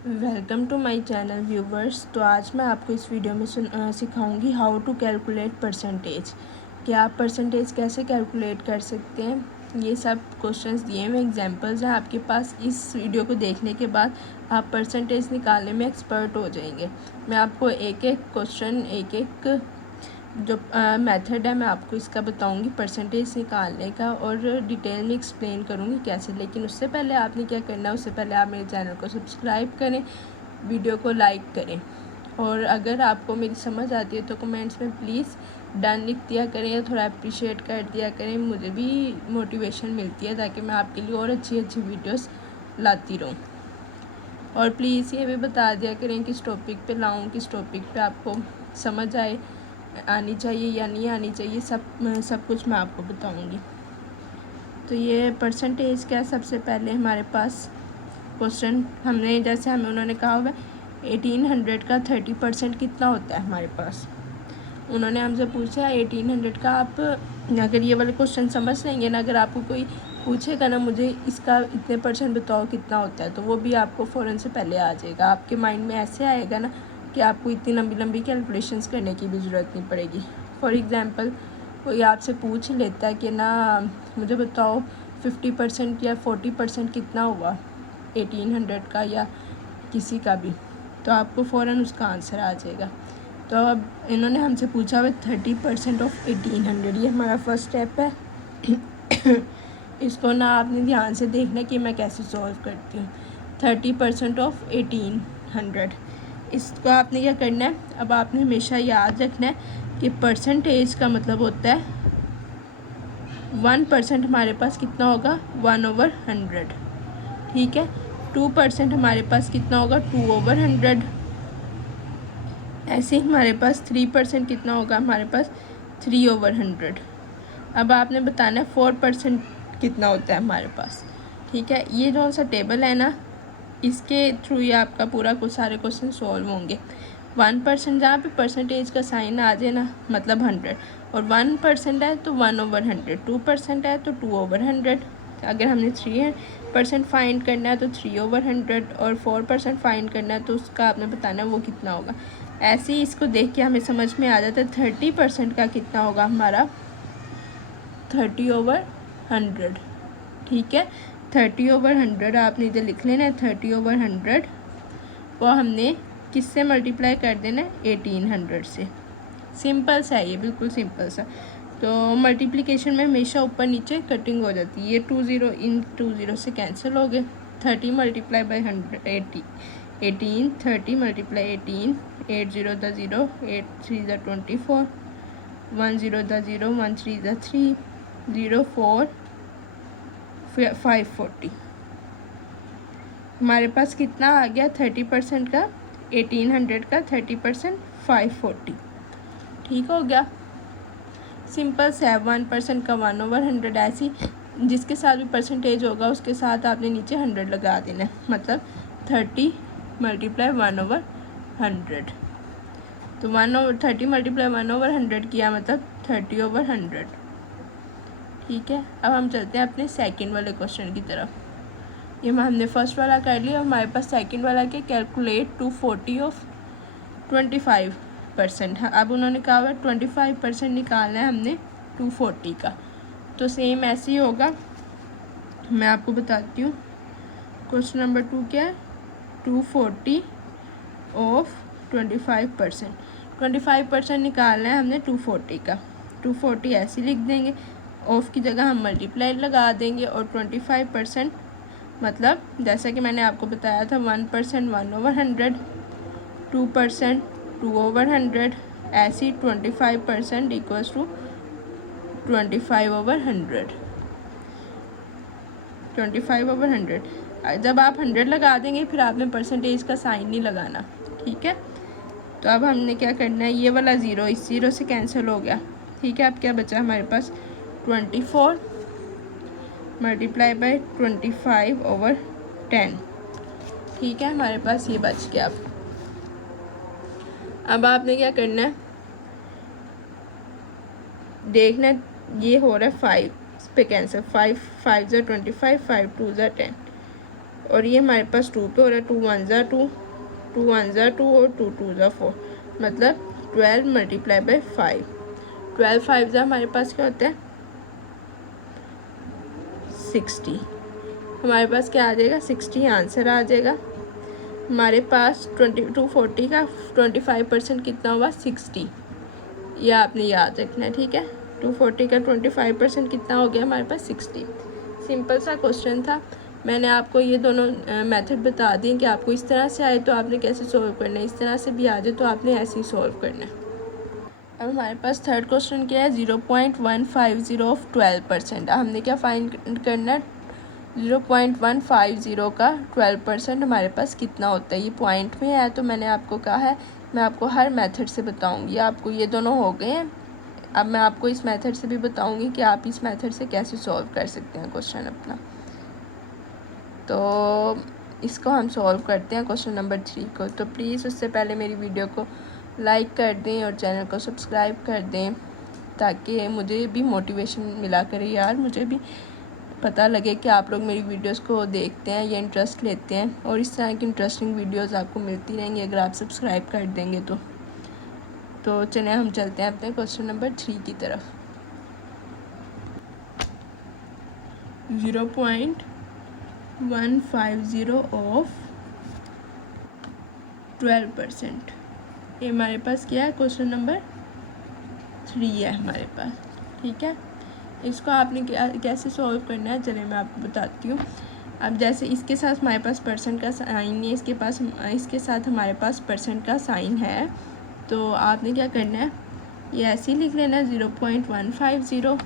Welcome to my channel viewers. तो आज मैं आपको इस वीडियो में सिखाऊंगी हाउ टू कैलकुलेट परसेंटेज, कि आप परसेंटेज कैसे कैलकुलेट कर सकते हैं। ये सब क्वेश्चंस दिए हुए एग्जांपल्स हैं आपके पास। इस वीडियो को देखने के बाद आप परसेंटेज निकालने में एक्सपर्ट हो जाएंगे। मैं आपको एक एक क्वेश्चन, एक एक जो मेथड है, मैं आपको इसका बताऊंगी परसेंटेज निकालने का, और डिटेल में एक्सप्लेन करूंगी कैसे। लेकिन उससे पहले आपने क्या करना है, उससे पहले आप मेरे चैनल को सब्सक्राइब करें, वीडियो को लाइक करें, और अगर आपको मेरी समझ आती है तो कमेंट्स में प्लीज़ डन लिख दिया करें या थोड़ा अप्रिशिएट कर दिया करें। मुझे भी मोटिवेशन मिलती है ताकि मैं आपके लिए और अच्छी अच्छी वीडियोस लाती रहूँ। और प्लीज़ ये भी बता दिया करें किस टॉपिक पे लाऊं, किस टॉपिक पे आपको समझ आनी चाहिए या नहीं आनी चाहिए। सब कुछ मैं आपको बताऊंगी। तो ये परसेंटेज क्या, सबसे पहले हमारे पास क्वेश्चन हमने जैसे हमें उन्होंने कहा होगा 1800 का 30% कितना होता है हमारे पास। उन्होंने हमसे पूछा 1800 का, आप अगर ये वाले क्वेश्चन समझ लेंगे ना, अगर आपको कोई पूछेगा ना मुझे इसका इतने % बताओ कितना होता है, तो वो भी आपको फ़ौरन से पहले आ जाएगा। आपके माइंड में ऐसे आएगा ना कि आपको इतनी लंबी लंबी कैलकुलेशंस करने की भी ज़रूरत नहीं पड़ेगी। फॉर एग्ज़ाम्पल कोई आपसे पूछ लेता है कि ना मुझे बताओ 50% या 40% कितना हुआ 1800 का, या किसी का भी, तो आपको फ़ौरन उसका आंसर आ जाएगा। तो अब इन्होंने हमसे पूछा हुआ 30% ऑफ 1800, ये हमारा फर्स्ट स्टेप है। इसको ना आपने ध्यान से देखना कि मैं कैसे सॉल्व करती हूँ। 30% ऑफ 1800, इसको आपने क्या करना है, अब आपने हमेशा याद रखना है कि परसेंटेज का मतलब होता है 1% हमारे पास कितना होगा 1/100, ठीक है। 2% हमारे पास कितना होगा 2/100। ऐसे ही हमारे पास 3% कितना होगा हमारे पास 3/100। अब आपने बताना है 4% कितना होता है हमारे पास, ठीक है। ये जो सा टेबल है ना, इसके थ्रू ही आपका पूरा कुछ सारे क्वेश्चन सॉल्व होंगे। 1% जहाँ पे परसेंटेज का साइन आ जाए ना, मतलब 100, और 1% है तो 1/100, 2% है तो 2/100। अगर हमने 3% फाइंड करना है तो 3/100, और 4% फाइंड करना है तो उसका आपने बताना है वो कितना होगा। ऐसे ही इसको देख के हमें समझ में आ जाता है 30% का कितना होगा हमारा 30/100, ठीक है। 30/100 आपने इधर लिख लेना है। 30/100 को हमने किससे मल्टीप्लाई कर देना है 1800 से। सिंपल सा है ये, बिल्कुल सिंपल सा। तो मल्टीप्लिकेशन में हमेशा ऊपर नीचे कटिंग हो जाती है। ये 20 इन 20 से कैंसिल हो गए। 30 multiply by 100 18, 30 multiply 18, 8 0 the 0, 8 3 the 24, 1 0 the 0, 1 3 the 3, 0 4 540। हमारे पास कितना आ गया 30% का 1800 का 30% 540, ठीक हो गया। सिंपल से 1% का 1/100। ऐसी जिसके साथ भी परसेंटेज होगा उसके साथ आपने नीचे 100 लगा देना है, मतलब 30 मल्टीप्लाई 1/100। तो 30 मल्टीप्लाई 1/100 किया मतलब 30/100, ठीक है। अब हम चलते हैं अपने सेकंड वाले क्वेश्चन की तरफ। ये हमने फर्स्ट वाला कर लिया, हमारे पास सेकंड वाला के कैलकुलेट 240 ऑफ 25%। अब उन्होंने कहा हुआ 25% निकालना है हमने 240 का। तो सेम ऐसे ही होगा, मैं आपको बताती हूँ। क्वेश्चन नंबर 2 क्या है, 240 ऑफ 25%। 25% निकालना है हमने 240 का। 240 ऐसे लिख देंगे, ऑफ की जगह हम मल्टीप्लाई लगा देंगे, और 25% मतलब जैसा कि मैंने आपको बताया था 1% 1/100, 2% 2/100, ऐसी 25% इक्वल्स टू 25/100। 25/100 जब आप 100 लगा देंगे फिर आपने परसेंटेज का साइन नहीं लगाना, ठीक है। तो अब हमने क्या करना है, ये वाला 0 इस 0 से कैंसिल हो गया, ठीक है। अब क्या बचा हमारे पास 24 मल्टीप्लाई बाई 25/10, ठीक है। हमारे पास ये बच गया। अब आपने क्या करना है, देखना ये हो रहा है 5 पे कैंसिल, 5 5 ज़ा 25, 5 2 ज़ा 10, और ये हमारे पास 2 पे हो रहा है। 2 1 ज़ा 2, 2 1 ज़ा 2 और 2 2 ज़ा 4, मतलब 12 मल्टीप्लाई बाई 5। 12 5 ज़ा हमारे पास क्या होता है 60। हमारे पास क्या आ जाएगा 60 आंसर आ जाएगा। हमारे पास 240 का 25% कितना हुआ 60, यह आपने याद रखना है, ठीक है। 240 का 25% कितना हो गया हमारे पास 60। सिंपल सा क्वेश्चन था। मैंने आपको ये दोनों मेथड बता दिए कि आपको इस तरह से आए तो आपने कैसे सॉल्व करना है, इस तरह से भी आ जाए तो आपने ऐसे ही सॉल्व करना है। अब हमारे पास थर्ड क्वेश्चन क्या है 0.150 ऑफ 12%। हमने क्या फाइंड करना है 0.150 का 12% हमारे पास कितना होता है। ये पॉइंट में है तो मैंने आपको कहा है मैं आपको हर मेथड से बताऊंगी। आपको ये दोनों हो गए हैं, अब मैं आपको इस मेथड से भी बताऊंगी कि आप इस मेथड से कैसे सॉल्व कर सकते हैं क्वेश्चन अपना। तो इसको हम सॉल्व करते हैं क्वेश्चन नंबर 3 को। तो प्लीज़ उससे पहले मेरी वीडियो को लाइक कर दें और चैनल को सब्सक्राइब कर दें ताकि मुझे भी मोटिवेशन मिला करे यार, मुझे भी पता लगे कि आप लोग मेरी वीडियोस को देखते हैं या इंटरेस्ट लेते हैं, और इस तरह की इंटरेस्टिंग वीडियोस आपको मिलती रहेंगी अगर आप सब्सक्राइब कर देंगे तो चलिए हम चलते हैं अपने क्वेश्चन नंबर 3 की तरफ। 0.150 ऑफ 12%, ये हमारे पास क्या है क्वेश्चन नंबर 3 है हमारे पास, ठीक है। इसको आपने कैसे सॉल्व करना है चलिए मैं आपको बताती हूँ। अब जैसे इसके साथ हमारे पास परसेंट का साइन है, इसके साथ हमारे पास परसेंट का साइन है, तो आपने क्या करना है ये ऐसे ही लिख लेना है 0.150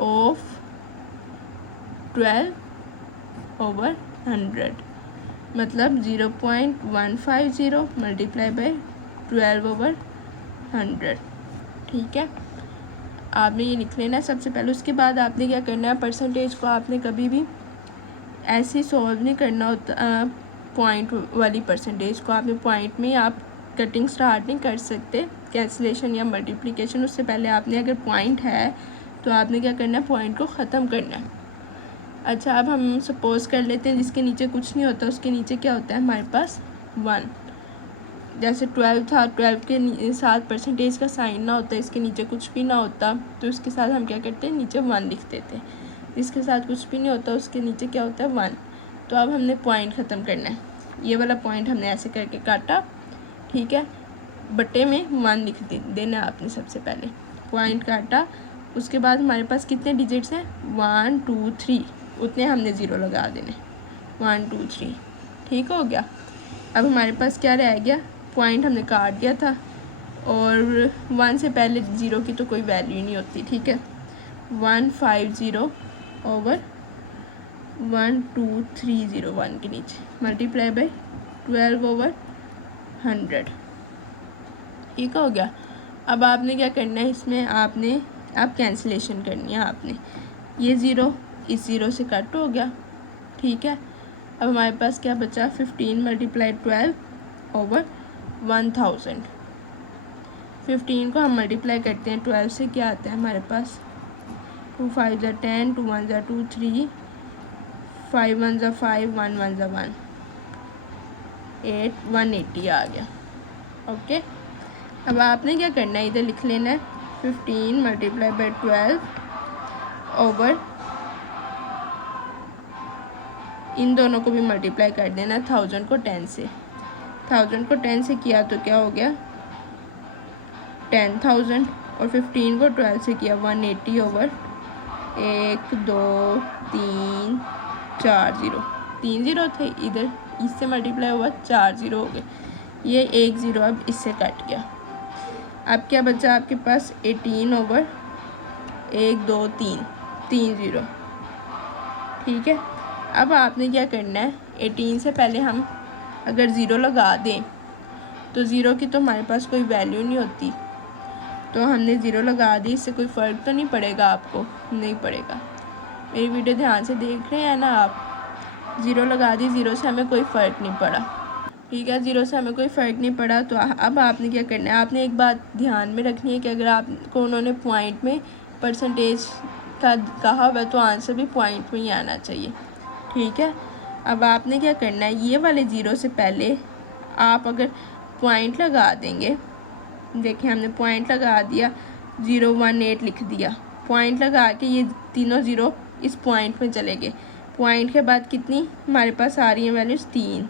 ऑफ 12/100, मतलब 0.150 मल्टीप्लाई बाई 12/100, ठीक है। आपने ये लिख लेना है सबसे पहले। उसके बाद आपने क्या करना है परसेंटेज को आपने कभी भी ऐसे सॉल्व नहीं करना होता। पॉइंट वाली परसेंटेज को आपने पॉइंट में आप कटिंग स्टार्ट नहीं कर सकते, कैंसिलेशन या मल्टीप्लिकेशन। उससे पहले आपने अगर पॉइंट है तो आपने क्या करना है पॉइंट को ख़त्म करना है। अच्छा, अब हम सपोज़ कर लेते हैं जिसके नीचे कुछ नहीं होता, उसके नीचे क्या होता है हमारे पास 1। जैसे 12 था, 12 के साथ परसेंटेज का साइन ना होता, इसके नीचे कुछ भी ना होता, तो इसके साथ हम क्या करते हैं नीचे 1 लिख देते हैं। इसके साथ कुछ भी नहीं होता, उसके नीचे क्या होता है 1। तो अब हमने पॉइंट ख़त्म करना है। ये वाला पॉइंट हमने ऐसे करके काटा, ठीक है। बट्टे में 1 लिख देना आपने सबसे पहले, पॉइंट काटा। उसके बाद हमारे पास कितने डिजिट्स हैं 1 2 3, उतने हमने ज़ीरो लगा देने 1 2 3, ठीक हो गया। अब हमारे पास क्या रह गया, पॉइंट हमने काट दिया था और 1 से पहले ज़ीरो की तो कोई वैल्यू ही नहीं होती, ठीक है। 150 ओवर 12301 के नीचे मल्टीप्लाई बाई 12/100, ठीक हो गया। अब आपने क्या करना है इसमें आप कैंसिलेशन करनी है आपने। ये ज़ीरो इस ज़ीरो से कट हो गया, ठीक है। अब हमारे पास क्या बचा 15 मल्टीप्लाई 12 ओवर 1000। 15 को हम मल्टीप्लाई करते हैं 12 से, क्या आता है हमारे पास 2 5 ज़ा 10, 2 1 ज़ा 2 3, 5 1 ज़ा 5, 1 1 ज़ा 1, 8 180 आ गया, ओके। अब आपने क्या करना है इधर लिख लेना है 15 मल्टीप्लाई बाई 12 ओवर, इन दोनों को भी मल्टीप्लाई कर देना 1000 को 10 से। 1000 को 10 से किया तो क्या हो गया 10,000, और 15 को 12 से किया 180 ओवर 1 2 3 4 ज़ीरो, 3 ज़ीरो थे इधर, इससे मल्टीप्लाई हुआ 4 ज़ीरो हो गए। ये 1 ज़ीरो अब इससे कट गया। अब क्या बचा आपके पास 18 ओवर 1 2 3, 3 ज़ीरो, ठीक है। अब आपने क्या करना है 18 से पहले हम अगर ज़ीरो लगा दें तो ज़ीरो की तो हमारे पास कोई वैल्यू नहीं होती, तो हमने ज़ीरो लगा दी, इससे कोई फ़र्क तो नहीं पड़ेगा आपको, नहीं पड़ेगा। मेरी वीडियो ध्यान से देख रहे हैं ना आप। ज़ीरो लगा दी, ज़ीरो से हमें कोई फ़र्क नहीं पड़ा, ठीक है। ज़ीरो से हमें कोई फ़र्क नहीं पड़ा। तो अब आपने क्या करना है, आपने एक बात ध्यान में रखनी है कि अगर आपको उन्होंने पॉइंट में परसेंटेज का कहा हुआ तो आंसर भी पॉइंट में ही आना चाहिए, ठीक है। अब आपने क्या करना है, ये वाले ज़ीरो से पहले आप अगर पॉइंट लगा देंगे, देखिए हमने पॉइंट लगा दिया, 018 लिख दिया, पॉइंट लगा के ये तीनों ज़ीरो इस पॉइंट में चले गए। पॉइंट के बाद कितनी हमारे पास आ रही है वैल्यूज़ 3।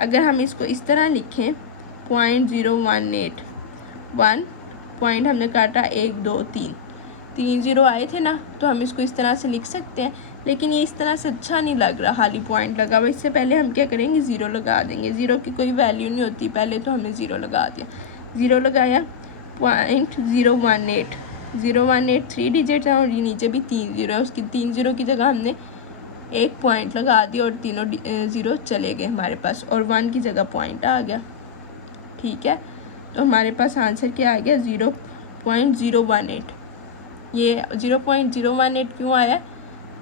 अगर हम इसको इस तरह लिखें 0.018, 1 पॉइंट हमने काटा 1 2 3 ज़ीरो आए थे ना, तो हम इसको इस तरह से लिख सकते हैं। लेकिन ये इस तरह से अच्छा नहीं लग रहा, खाली पॉइंट लगा हुआ। इससे पहले हम क्या करेंगे, ज़ीरो लगा देंगे। ज़ीरो की कोई वैल्यू नहीं होती, पहले तो हमने ज़ीरो लगा दिया। ज़ीरो लगाया, 0.018, 018 3 डिजिट है और ये नीचे भी 3 ज़ीरो है। उसकी 3 ज़ीरो की जगह हमने एक पॉइंट लगा दिया और तीनों ज़ीरो चले गए हमारे पास, और 1 की जगह पॉइंट आ गया। ठीक है, तो हमारे पास आंसर क्या आ गया, 0.018। ये 0.018 क्यों आया,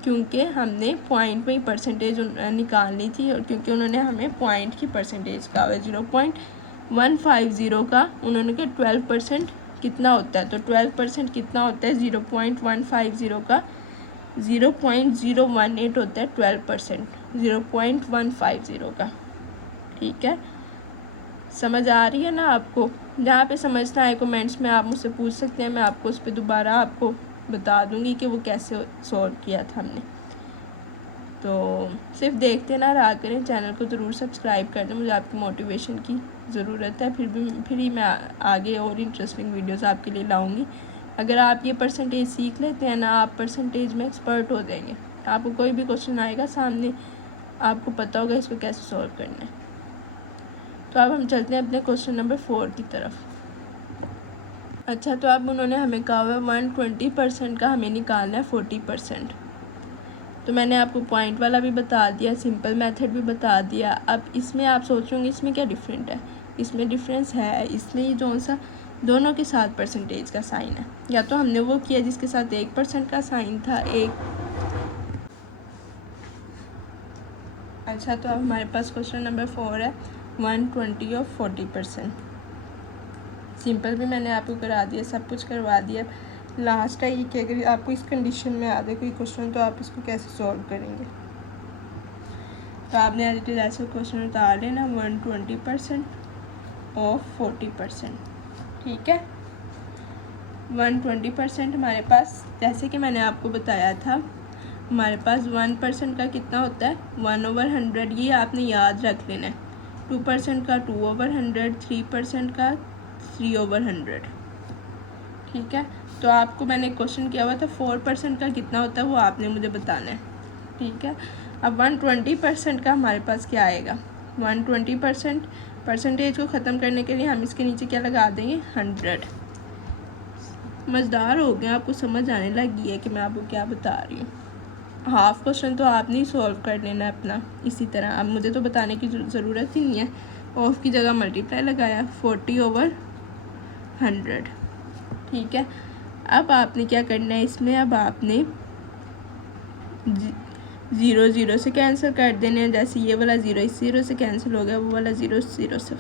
क्योंकि हमने पॉइंट में ही परसेंटेज निकालनी थी, और क्योंकि उन्होंने हमें पॉइंट की परसेंटेज कहा है। 0.150 का उन्होंने कहा 12% कितना होता है, तो 12% कितना होता है, 0.150 का 0.018 होता है 12%, 0.150 का। ठीक है, समझ आ रही है ना आपको? जहाँ पे समझना है कमेंट्स में आप मुझसे पूछ सकते हैं, मैं आपको उस पर दोबारा आपको बता दूँगी कि वो कैसे सॉल्व किया था हमने। तो सिर्फ देखते ना रहा करें, चैनल को ज़रूर सब्सक्राइब कर दें, मुझे आपकी मोटिवेशन की ज़रूरत है। फिर ही मैं आगे और इंटरेस्टिंग वीडियोस आपके लिए लाऊंगी। अगर आप ये परसेंटेज सीख लेते हैं ना, आप परसेंटेज में एक्सपर्ट हो जाएंगे। आपको कोई भी क्वेश्चन आएगा सामने, आपको पता होगा इसको कैसे सॉल्व करना है। तो अब हम चलते हैं अपने क्वेश्चन नंबर 4 की तरफ। अच्छा, तो अब उन्होंने हमें कहा हुआ 120% का हमें निकालना है 40%। तो मैंने आपको पॉइंट वाला भी बता दिया, सिंपल मेथड भी बता दिया। अब इसमें आप सोचोगे इसमें क्या डिफरेंट है, इसमें डिफरेंस है। इसमें ये जो सा दोनों के साथ परसेंटेज का साइन है, या तो हमने वो किया जिसके साथ 1% का साइन था एक। अच्छा, तो अब हमारे पास क्वेश्चन नंबर 4 है 120 और 40%। सिंपल भी मैंने आपको करा दिया, सब कुछ करवा दिया। लास्ट है ये कि अगर आपको इस कंडीशन में आ जाए कोई क्वेश्चन, तो आप इसको कैसे सॉल्व करेंगे। तो आपने एज इट इज ऐसे क्वेश्चन उतार लेना 120% और 40%। ठीक है, 120% हमारे पास, जैसे कि मैंने आपको बताया था, हमारे पास 1% का कितना होता है 1/100, ये आपने याद रख लेना है। 2% का 2/100, 3% का 3/100। ठीक है, तो आपको मैंने क्वेश्चन किया हुआ था 4% का कितना होता है, वो आपने मुझे बताना है। ठीक है, अब 120% का हमारे पास क्या आएगा, 120% परसेंटेज को ख़त्म करने के लिए हम इसके नीचे क्या लगा देंगे, 100। समझदार हो गए, आपको समझ आने लगी है कि मैं आपको क्या बता रही हूँ। हाफ क्वेश्चन तो आपने ही सॉल्व कर लेना है अपना इसी तरह। अब मुझे तो बताने की ज़रूरत ही नहीं है। ऑफ की जगह मल्टीप्लाई लगाया, 40/100। ठीक है, अब आपने क्या करना है इसमें, अब आपने 0 0 से कैंसिल कर देने हैं। जैसे ये वाला 0 इस 0 से कैंसिल हो गया, वो वाला 0 0 से,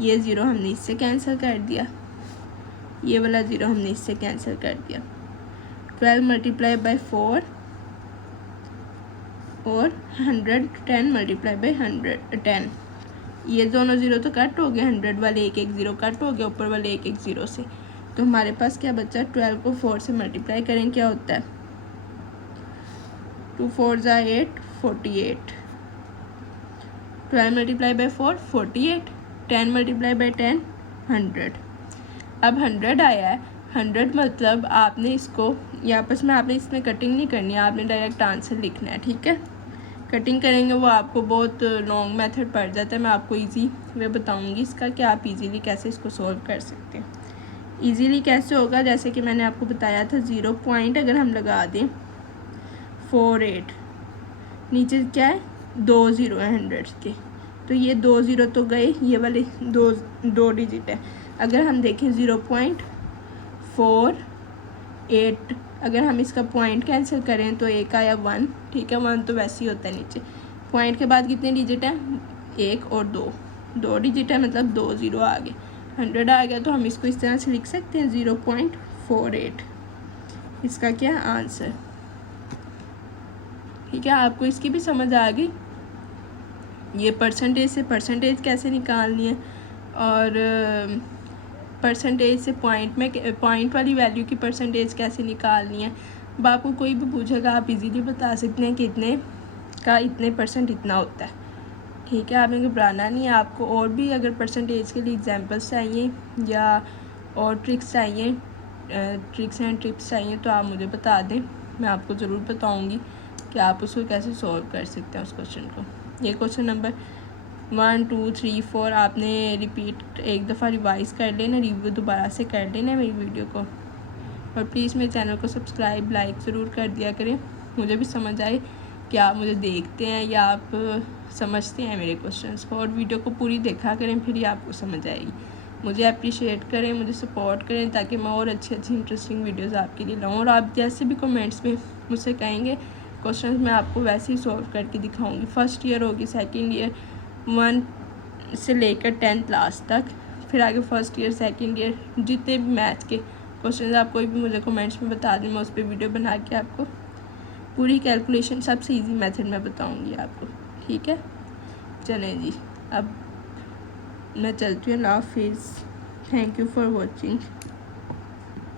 ये 0 हमने इससे कैंसिल कर दिया, ये वाला 0 हमने इससे कैंसिल कर दिया। 12 × 4 और 110 × 110, ये दोनों 0 तो कट हो गए, 100 वाले एक 0 कट हो गया, ऊपर वाले एक 0 से। तो हमारे पास क्या बचा, 12 को 4 से मल्टीप्लाई करें, क्या होता है 2 4 = 8, 48। 12 × 4 48, 10 × 10 100। अब 100 आया है, 100 मतलब आपने इसको, या आपस में आपने इसमें कटिंग नहीं करनी है, आपने डायरेक्ट आंसर लिखना है। ठीक है, कटिंग करेंगे वो आपको बहुत लॉन्ग मेथड पड़ जाता है। मैं आपको इजी वे बताऊंगी इसका कि आप इजीली कैसे इसको सॉल्व कर सकते हैं। इजीली कैसे होगा, जैसे कि मैंने आपको बताया था, 0 पॉइंट अगर हम लगा दें 48, नीचे क्या है 2 0 है 100 के, तो ये 2 0 तो गए, ये वाले दो डिजिट है। अगर हम देखें 0.48, अगर हम इसका पॉइंट कैंसिल करें तो एक आया 1। ठीक है, 1 तो वैसे ही होता है नीचे। पॉइंट के बाद कितने डिजिट हैं, 1 और 2 डिजिट है, मतलब 2 0 आ गए, 100 आ गया। तो हम इसको इस तरह से लिख सकते हैं 0.48, इसका क्या आंसर। ठीक है, आपको इसकी भी समझ आ गई। ये परसेंटेज से परसेंटेज कैसे निकालनी है और परसेंटेज से पॉइंट वाली वैल्यू की परसेंटेज कैसे निकालनी है। अब आपको कोई भी पूछेगा आप इजीली बता सकते हैं कि इतने का इतने परसेंट इतना होता है। ठीक है, आपने घबराना नहीं है। आपको और भी अगर परसेंटेज के लिए एग्जांपल्स चाहिए या और ट्रिक्स चाहिए, ट्रिक्स एंड टिप्स चाहिए तो आप मुझे बता दें, मैं आपको ज़रूर बताऊंगी कि आप उसको कैसे सॉल्व कर सकते हैं उस क्वेश्चन को। ये क्वेश्चन नंबर 1 2 3 4 आपने रिपीट एक दफ़ा रिवाइज़ कर लेना, रिव्यू दोबारा से कर लेना मेरी वीडियो को। और प्लीज़ मेरे चैनल को सब्सक्राइब लाइक ज़रूर कर दिया करें, मुझे भी समझ आए कि आप मुझे देखते हैं या आप समझते हैं मेरे क्वेश्चंस को। और वीडियो को पूरी देखा करें, फिर ही आपको समझ आएगी। मुझे अप्रिशिएट करें, मुझे सपोर्ट करें ताकि मैं और अच्छी इंटरेस्टिंग वीडियोस आपके लिए लाऊं। और आप जैसे भी कमेंट्स में मुझसे कहेंगे क्वेश्चंस मैं आपको वैसे ही सॉल्व करके दिखाऊंगी। फर्स्ट ईयर होगी, सेकंड ईयर 1 से लेकर 10th क्लास तक, फिर आगे फर्स्ट ईयर सेकंड ईयर जितने भी मैथ के क्वेश्चन आप कोई भी मुझे कमेंट्स में बता दें, मैं उस पर वीडियो बना के आपको पूरी कैलकुलेशन सबसे इजी मेथड में बताऊंगी आपको। ठीक है, चलें जी, अब मैं चलती हूँ। अल्लाह हाफिज़, थैंक यू फॉर वॉचिंग।